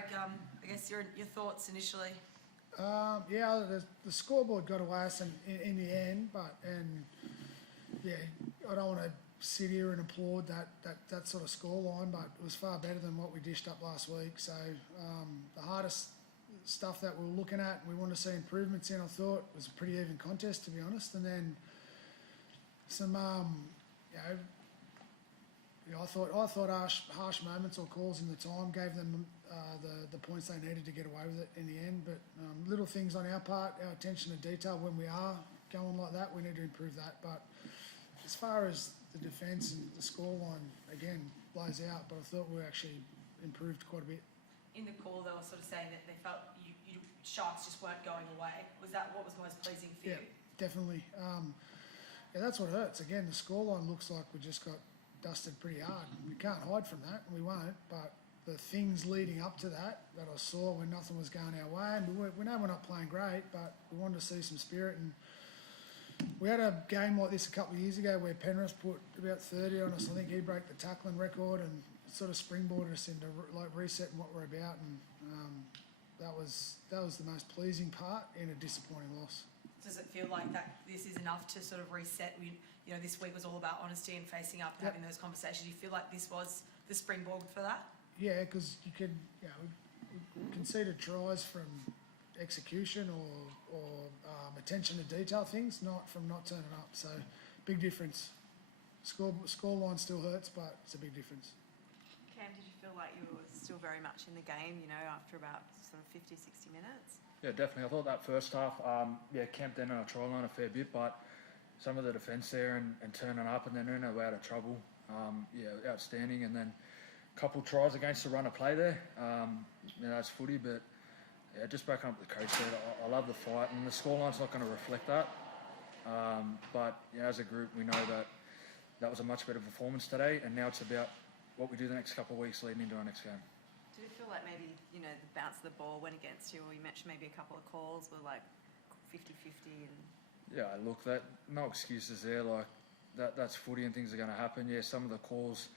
Craig, I guess your thoughts initially. Yeah, the scoreboard got away us in the end, I don't want to sit here and applaud that sort of scoreline, but it was far better than what we dished up last week. So the hardest stuff that we were looking at, we wanted to see improvements in. I thought it was a pretty even contest, to be honest, and then some I thought harsh moments or calls in the time gave them the points they needed to get away with it in the end. But little things on our part, our attention to detail when we are going like that, we need to improve that. But as far as the defence and the scoreline, again, blows out. But I thought we actually improved quite a bit. In the call, they were sort of saying that they felt you shots just weren't going away. Was that what was most pleasing for you? Definitely. That's what hurts. Again, the scoreline looks like we just got dusted pretty hard. We can't hide from that, and we won't. But the things leading up to that I saw when nothing was going our way, and we know we're not playing great, but we wanted to see some spirit. And we had a game like this a couple of years ago where Penrith put about 30 on us. I think he broke the tackling record and sort of springboarded us into resetting what we're about. And that was the most pleasing part in a disappointing loss. Does it feel like that this is enough to sort of reset? This week was all about honesty and facing up and having those conversations. Do you feel like this was the springboard for that? Yeah, because we conceded tries from execution or attention to detail things, not from not turning up. So, big difference. Scoreline still hurts, but it's a big difference. Cam, did you feel like you were still very much in the game, after about sort of 50, 60 minutes? Yeah, definitely. I thought that first half, camped in on a try line a fair bit, but some of the defence there and turning up and then in and out of trouble, outstanding. And then a couple of tries against the run of play there. That's footy, but just backing up the coach there, I love the fight, and the scoreline's not going to reflect that. But as a group, we know that was a much better performance today, and now it's about what we do the next couple of weeks leading into our next game. Did it feel like maybe, the bounce of the ball went against you, or you mentioned maybe a couple of calls were like 50-50 and... Yeah, look, no excuses there. Like that's footy and things are going to happen. Yeah, some of the calls,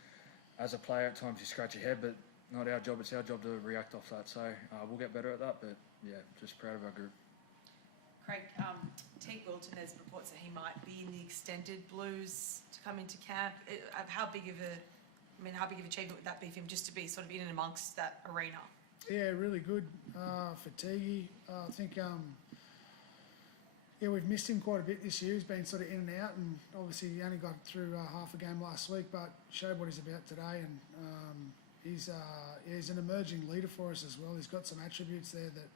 as a player, at times you scratch your head, but not our job. It's our job to react off that. So we'll get better at that. But just proud of our group. Craig, Teague Wilton, there's reports that he might be in the extended Blues to come into camp. How big of achievement would that be for him, just to be sort of in and amongst that arena? Yeah, really good for Teague. I think. We've missed him quite a bit this year. He's been sort of in and out, and obviously he only got through half a game last week, but showed what he's about today. And he's an emerging leader for us as well. He's got some attributes there that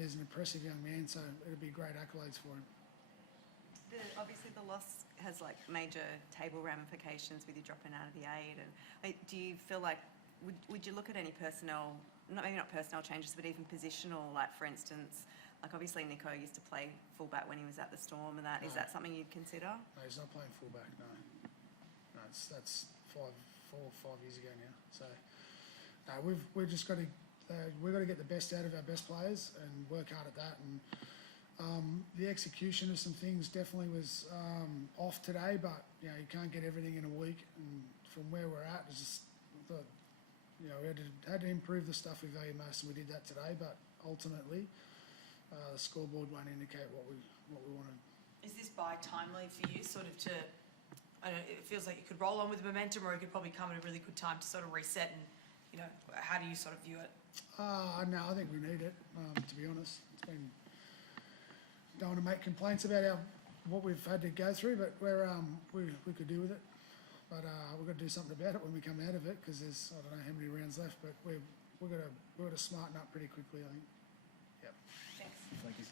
he's an impressive young man, so it'll be great accolades for him. Obviously the loss has major table ramifications with you dropping out of the 8. And do you feel like, would you look at any personnel, maybe not personnel changes, but even positional, for instance, obviously Nico used to play fullback when he was at the Storm, and is that something you'd consider? No, he's not playing fullback. No, that's 4 or 5 years ago now. So no, we've just got to get the best out of our best players and work hard at that. And the execution of some things definitely was off today, but you can't get everything in a week. And from where we're at, it's just we had to improve the stuff we value most, and we did that today. But ultimately, the scoreboard won't indicate what we wanted. Is this by timely for you, sort of to? I don't know, it feels like it could roll on with the momentum, or it could probably come at a really good time to sort of reset. And how do you sort of view it? No, I think we need it. To be honest, it's been. Don't want to make complaints about what we've had to go through, but we could do with it. But we've got to do something about it when we come out of it, because there's I don't know how many rounds left, but we've got to smarten up pretty quickly, I think. Yep. Thanks. Thank you.